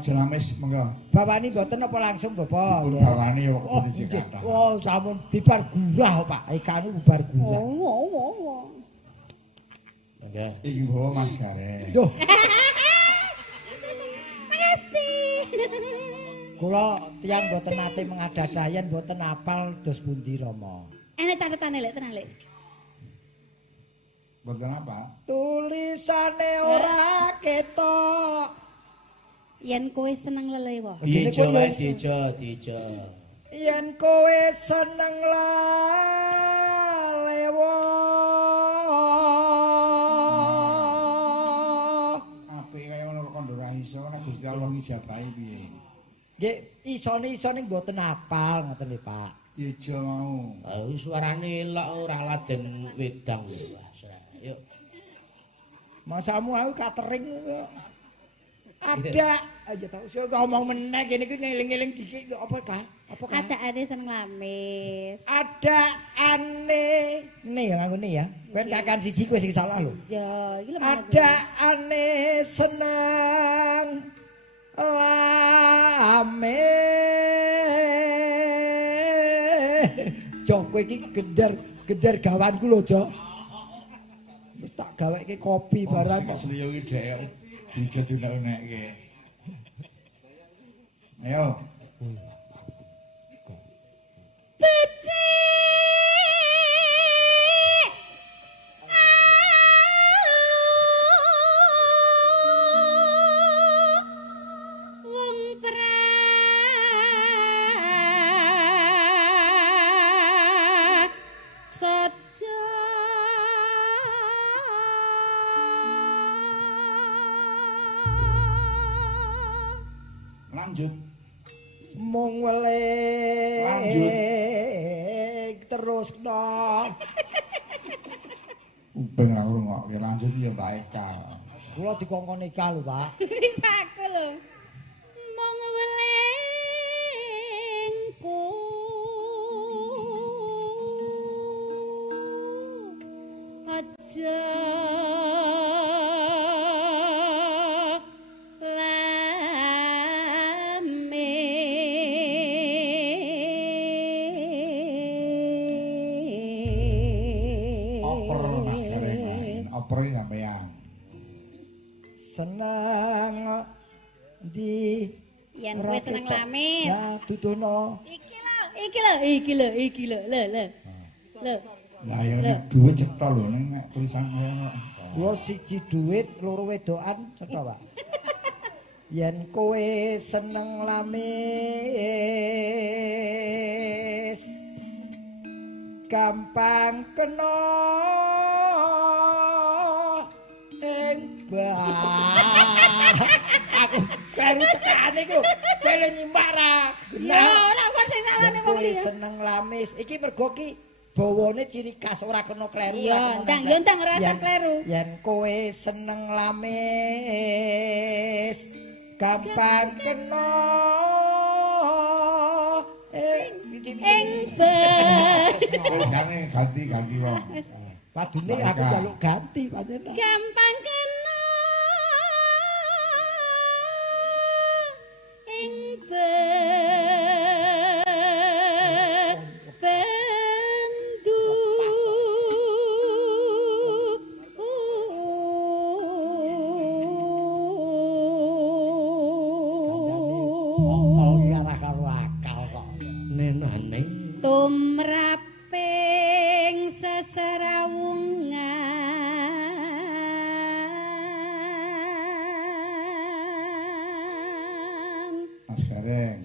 Jelamis monggo. Bawani mboten apa langsung Bapak? Pun bawani kok dicek kathah. Oh, sampun bibar gurah Pak. Ikane bubar gurah. Oh. Nggih. Iki bawa Mas Gareng. Duh, Makasih. kula tiyang mboten nate mengadadayan mboten apal dos pundi Rama. Enak catetane lek tenang lek. Mboten apa? Tulisane ora ketok. Yen kowe seneng lelewa. Dijo wae dijo. Yen kowe seneng lelewa. Apik kaya ngono kok ndora iso nek Gusti Allah ngijabahi piye. Nggih, isone mboten apal ngoten lho Pak. Dijo mau. Ah suarane elok ora laden wedang lho. Yuk. Masamu aku catering kok. Ada aja tau sing ngomong meneh kene iki ngeling-eling dikit apa Kak? Apa Kak? Adakane seneng lamis. Ada aneh nih ya nganggo ya. Kowe kakan siji kowe sing salah lho. Ya, iki lho. Ada aneh seneng lame. Jo kowe iki gender gawanku lho, Jo. Wis tak gaweke kopi barang. Asli yo iki dhek dijo dinek-nekke. Ayo. Lanjut. Mung weleh. Lanjut. Terus dong. Ubeng ra ngrungokke lanjut ya Mbak Eka. Kula dikongkon Eka lho, Pak. Wis aku lho. Mong welengku. Aja Oper sampean. Seneng di yen kowe seneng lamis. Ya dudono. Iki lho. Lho. Lah ya duwe cetha lho nek tulisan kaya Kula siji duit, loro wedokan cetha, Pak. Yen kowe seneng lamis gampang kena aku kleru tekane iku kene nyimak ra Ya ora kok sing sawane wong kowe liya. seneng lamis iki mergo ki bawane ciri khas ora kena kleru Ya ndang ora usah kleru. Yen kowe seneng lamis gampang kena Ing tulisane ganti wong. padune aku njaluk ganti panjenengan gampang kena ing bendu Nenane tumraping seserawungan Mas Gareng.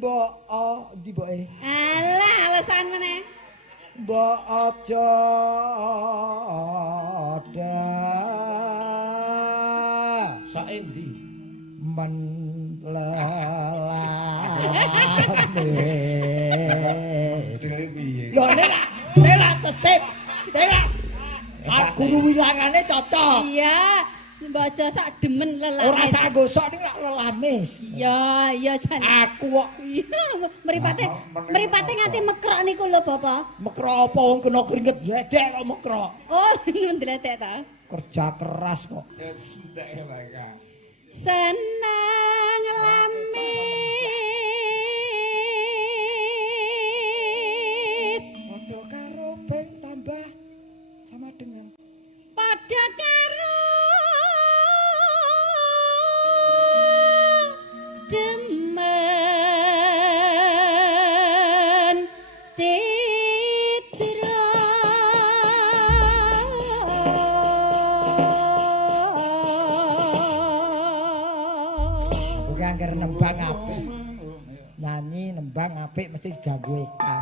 mbok ndi mboke alah alasan meneh mbok aja ada saendi Lho nek tesip. Aku wilangane cocok. iya mbaca sak demen lelamis Ora sak gosok ning lak lelamis. iya jan Aku kok iya mripate nganti mekrok niku lho Bapak mekro apa wong kena keringet dedek kok mekro. oh ndletek ta Kerja keras kok. Sudah ya Mbak Eka. senang lamis Padha karo beng tambah sama dengan pada karo demen citra aku ki angger nembang apik. Nyanyi nembang apik mesti diganggu ekam.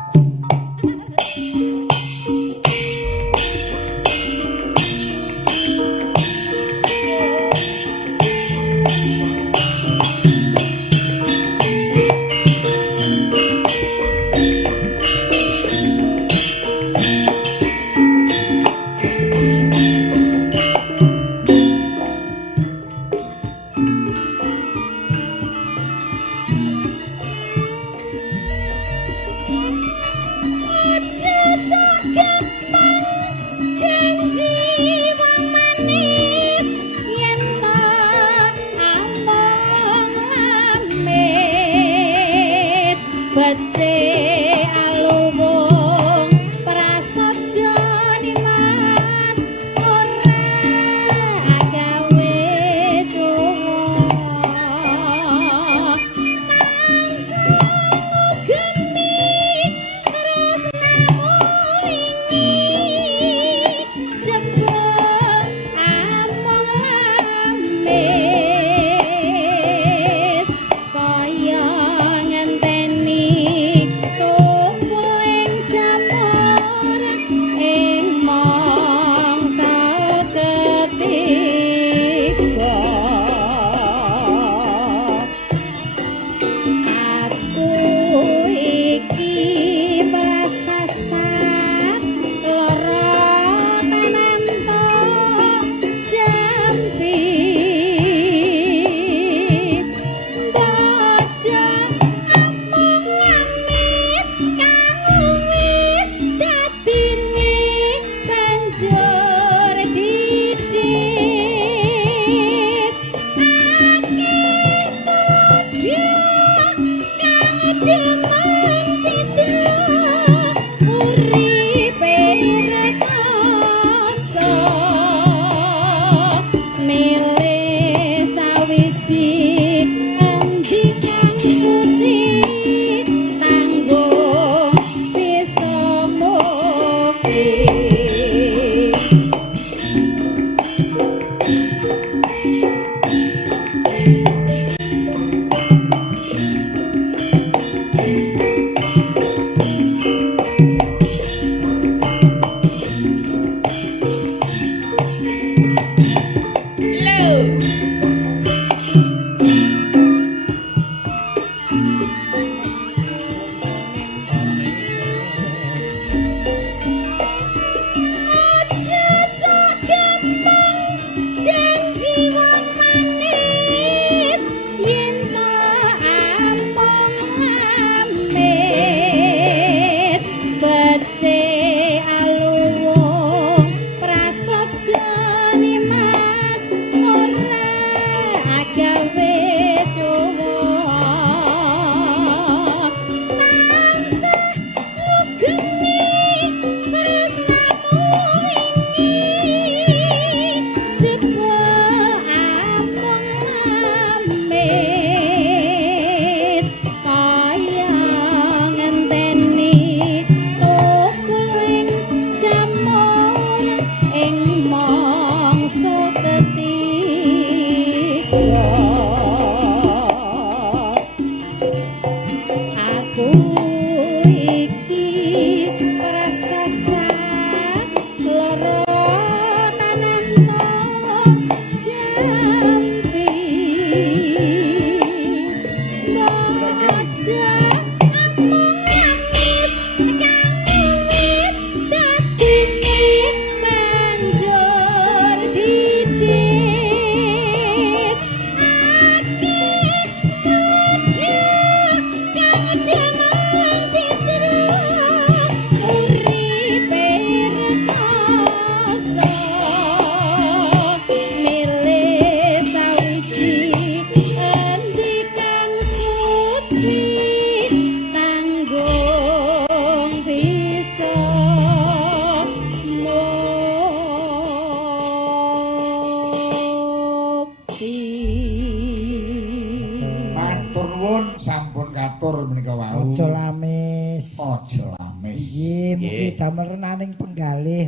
sampun katur menika wau. Aja lamis. Aja lamis. Nggih, mugi damel renaning penggalih.